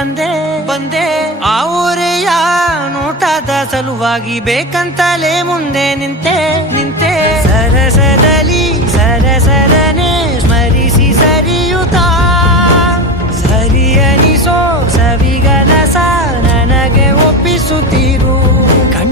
ಬಂದೆ ಆ ಊರೆಯ ನೋಟದ ಸಲುವಾಗಿ ಬೇಕಂತಲೇ ಮುಂದೆ ನಿಂತೆ ಸರಸದಲ್ಲಿ ಸರಸರನೆ ಸ್ಮರಿಸಿ ಸರಿಯುತ್ತಾ ಸರಿಯನಿಸೋ ಸವಿಗನಸ ನನಗೆ ಒಪ್ಪಿಸುತ್ತೀರು